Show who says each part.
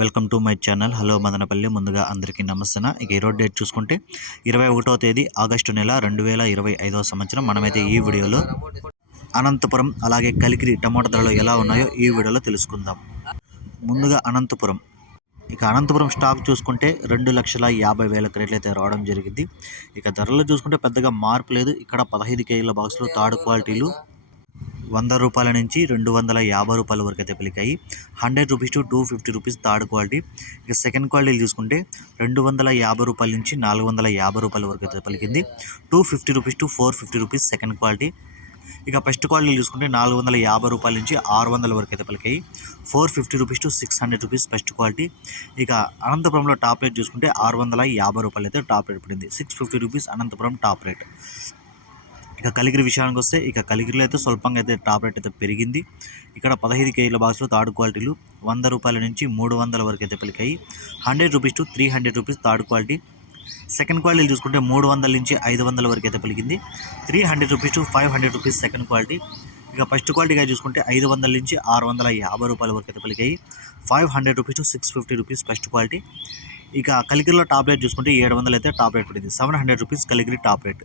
Speaker 1: Welcome to my channel. Hello Madanapalle. ముందుగా అందరికీ నమస్తే ఇక ఈరోజు డేట్ చూసుకుంటే ఇరవై ఒకటో తేదీ ఆగస్టు నెల రెండు వేల ఇరవై ఐదవ సంవత్సరం. మనమైతే ఈ వీడియోలో అనంతపురం అలాగే కలికిరి టమాటా ధరలు ఎలా ఉన్నాయో ఈ వీడియోలో తెలుసుకుందాం. ముందుగా అనంతపురం. ఇక అనంతపురం స్టాక్ చూసుకుంటే రెండు లక్షల యాభై వేల క్రేట్లు అయితే రావడం జరిగింది. ఇక ధరలు చూసుకుంటే పెద్దగా మార్పు లేదు. ఇక్కడ పదహైదు కేజీల బాక్సులు థర్డ్ క్వాలిటీలు వంద రూపాయల నుంచి రెండు వందల యాభై రూపాయల వరకు అయితే పలికాయి. Hundred rupees to two fifty rupees third quality. ఇక సెకండ్ క్వాలిటీ చూసుకుంటే రెండు వందల యాభై రూపాయల నుంచి నాలుగు వందల యాభై రూపాయల వరకు అయితే పలికింది. Two fifty rupees to four fifty rupees second quality. ఇక ఫస్ట్ క్వాలిటీ చూసుకుంటే నాలుగు వందల యాభై రూపాయల నుంచి ఆరు వందల వరకు అయితే పలికాయి. Four fifty rupees to six hundred rupees first quality. ఇక అనంతపురంలో టాప్ రేట్ చూసుకుంటే ఆరు వందల యాభై రూపాయలు అయితే టాప్ రేట్ పడింది. Six fifty rupees Anantapuram top rate. ఇక కలిగిరి విషయానికి వస్తే ఇక కలిగిరిలో అయితే స్వల్పంగా అయితే టాప్ రేట్ అయితే పెరిగింది. ఇక్కడ పదహైదు కేజీల బాక్స్లో థర్డ్ క్వాలిటీలు వంద రూపాయల నుంచి మూడు వందల వరకు అయితే పలికాయి. Hundred rupees to three hundred rupees third quality. Second quality చూసుకుంటే మూడు వందల నుంచి ఐదు వందల వరకు అయితే పలికింది. Three hundred rupees to five hundred rupees second quality. ఇక ఫస్ట్ క్వాలిటీగా చూసుకుంటే ఐదు వందల నుంచి ఆరు వందల యాభై రూపాయల వరకు అయితే పలికాయి. Five hundred rupees to six fifty rupees first quality. ఇక కలిగిరిలో టాప్ రేట్ చూసుకుంటే ఏడు వందలు అయితే టాప్ రేట్ పడింది. Seven hundred rupees Kaligiri top rate.